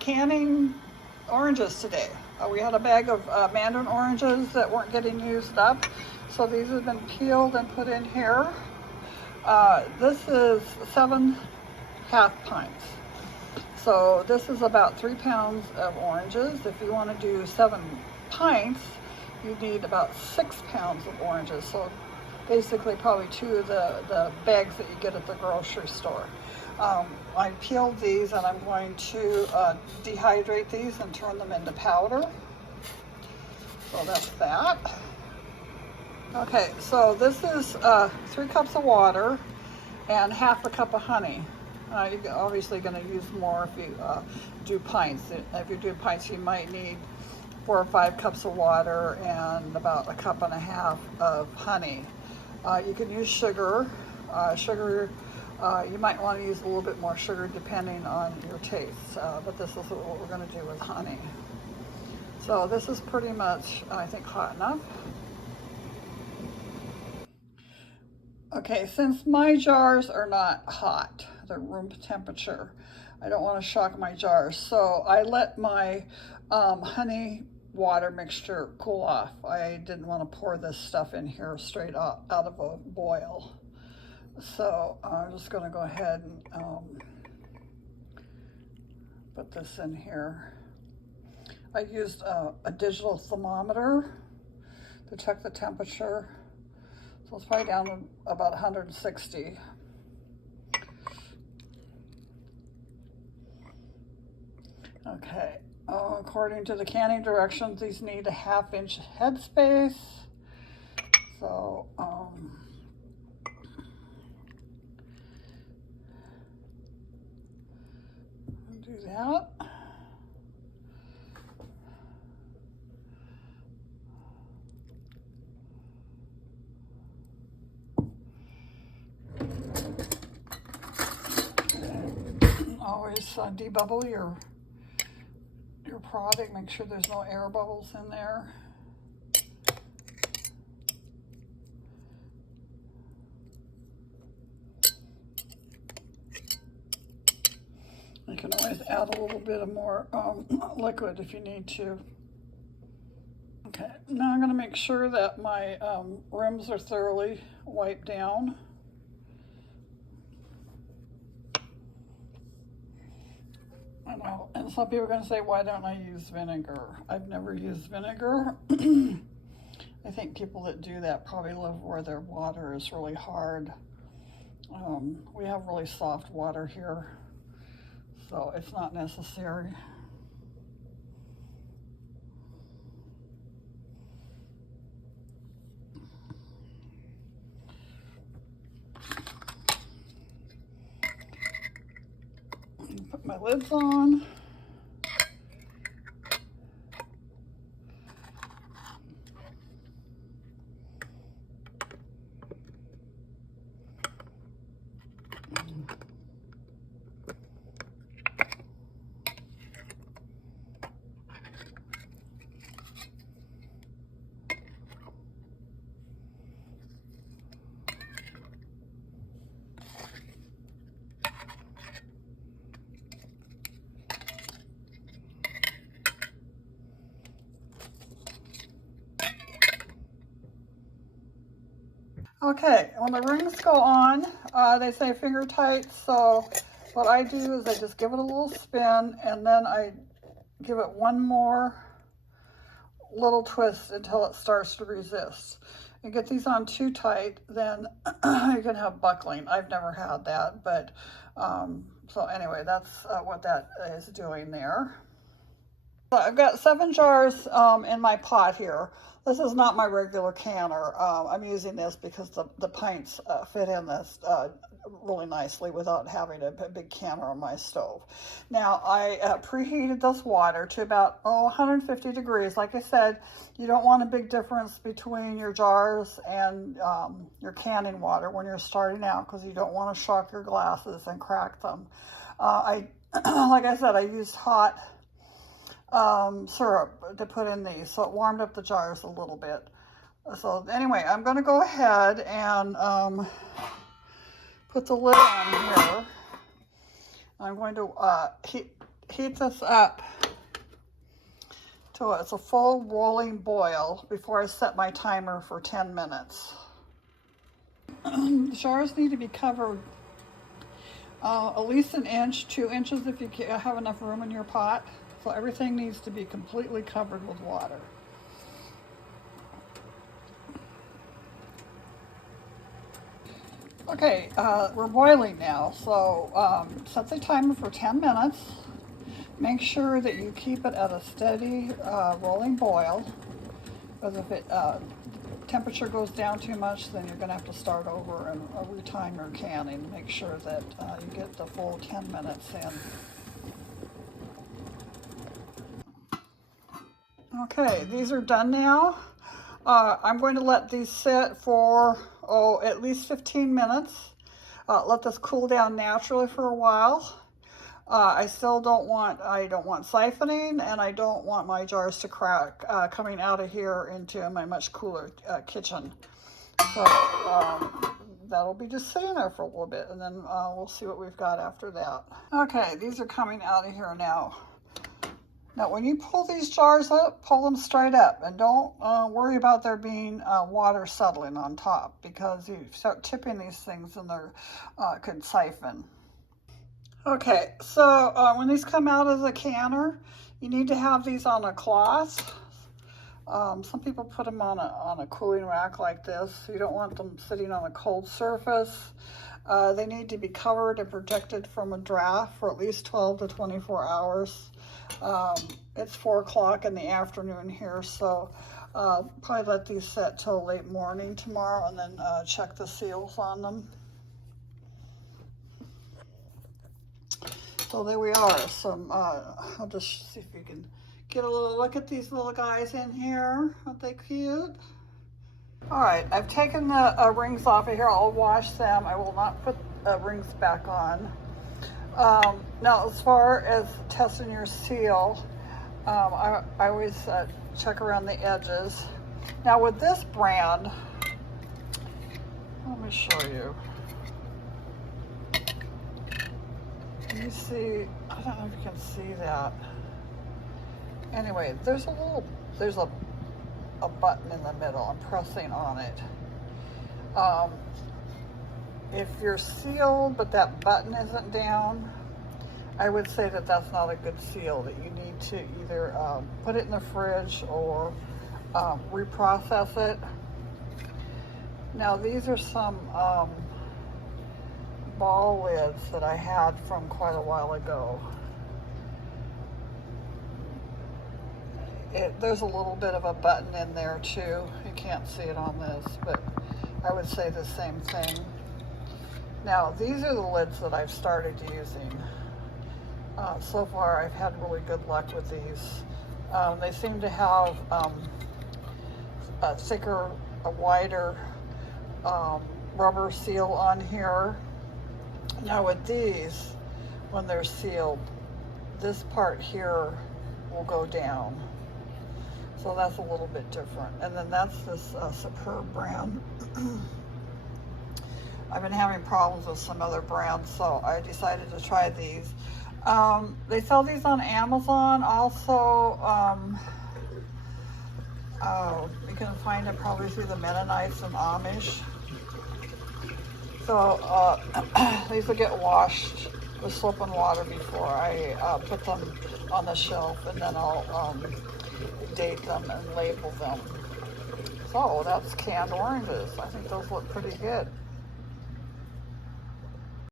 canning oranges today. We had a bag of mandarin oranges that weren't getting used up, so these have been peeled and put in here. This is 7 half pints. So this is about 3 pounds of oranges. If you want to do 7 pints, you need about 6 pounds of oranges. So basically probably 2 of the bags that you get at the grocery store. I peeled these and I'm going to dehydrate these and turn them into powder. So that's that. Okay, so this is 3 cups of water and half a cup of honey. You're obviously going to use more if you do pints. If you do pints, you might need 4 or 5 cups of water and about 1.5 cups of honey. You can use sugar. You might want to use a little bit more sugar depending on your taste, but this is what we're going to do with honey. So this is pretty much, I think, hot enough. Okay, since my jars are not hot, they're room temperature, I don't want to shock my jars, so I let my honey water mixture cool off. I didn't want to pour this stuff in here straight out of a boil. So I'm just going to go ahead and put this in here. I used a digital thermometer to check the temperature. So it's probably down to about 160. Okay, according to the canning directions, these need a 1/2 inch headspace. So, do that. Always debubble your product. Make sure there's no air bubbles in there. You can always add a little bit of more liquid if you need to. Okay, now I'm going to make sure that my rims are thoroughly wiped down. I know, and some people are going to say, why don't I use vinegar? I've never used vinegar. I think people that do that probably live where their water is really hard. We have really soft water here, so it's not necessary. Put my lids on. Okay, when the rings go on, they say finger tight, so what I do is I just give it a little spin and then I give it one more little twist until it starts to resist. You get these on too tight, then you can have buckling. I've never had that, but so anyway, that's what that is doing there. So I've got 7 jars in my pot here. This is not my regular canner. I'm using this because the pints fit in this really nicely without having a big canner on my stove. Now I preheated this water to about 150 degrees. Like I said, you don't want a big difference between your jars and your canning water when you're starting out, because you don't want to shock your glasses and crack them. Like I said, I used hot syrup to put in these, so it warmed up the jars a little bit. So anyway, I'm going to go ahead and put the lid on here. I'm going to heat this up till it's a full rolling boil before I set my timer for 10 minutes. The jars need to be covered at least an inch, 2 inches if you have enough room in your pot. So everything needs to be completely covered with water. Okay, we're boiling now, so set the timer for 10 minutes. Make sure that you keep it at a steady rolling boil, because if it temperature goes down too much, then you're going to have to start over and retime your canning. Make sure that you get the full 10 minutes in. Okay, these are done now. I'm going to let these sit for, at least 15 minutes. Let this cool down naturally for a while. I don't want siphoning, and I don't want my jars to crack coming out of here into my much cooler kitchen. So that'll be just sitting there for a little bit, and then we'll see what we've got after that. Okay, these are coming out of here now. Now, when you pull these jars up, pull them straight up, and don't worry about there being water settling on top, because you start tipping these things and they could siphon. Okay, so when these come out of the canner, you need to have these on a cloth. Some people put them on a cooling rack like this. You don't want them sitting on a cold surface. They need to be covered and protected from a draft for at least 12 to 24 hours. It's 4 o'clock in the afternoon here, so probably let these set till late morning tomorrow, and then check the seals on them. So there we are. Some I'll just see if you can get a little look at these little guys in here. Aren't they cute? All right, I've taken the rings off of here. I'll wash them. I will not put rings back on. Now, as far as testing your seal, I always check around the edges. Now, with this brand, let me show you. You see, I don't know if you can see that. Anyway, there's a button in the middle. I'm pressing on it. If you're sealed but that button isn't down, I would say that that's not a good seal, that you need to either put it in the fridge or reprocess it. Now, these are some ball lids that I had from quite a while ago. There's a little bit of a button in there too. You can't see it on this, but I would say the same thing. Now, these are the lids that I've started using. So far, I've had really good luck with these. They seem to have a thicker, a wider rubber seal on here. Now with these, when they're sealed, this part here will go down. So that's a little bit different. And then that's this Superb brand. I've been having problems with some other brands, so I decided to try these. They sell these on Amazon also. You can find them probably through the Mennonites and Amish. So these will get washed with soap and water before I put them on the shelf, and then I'll date them and label them. So that's canned oranges. I think those look pretty good.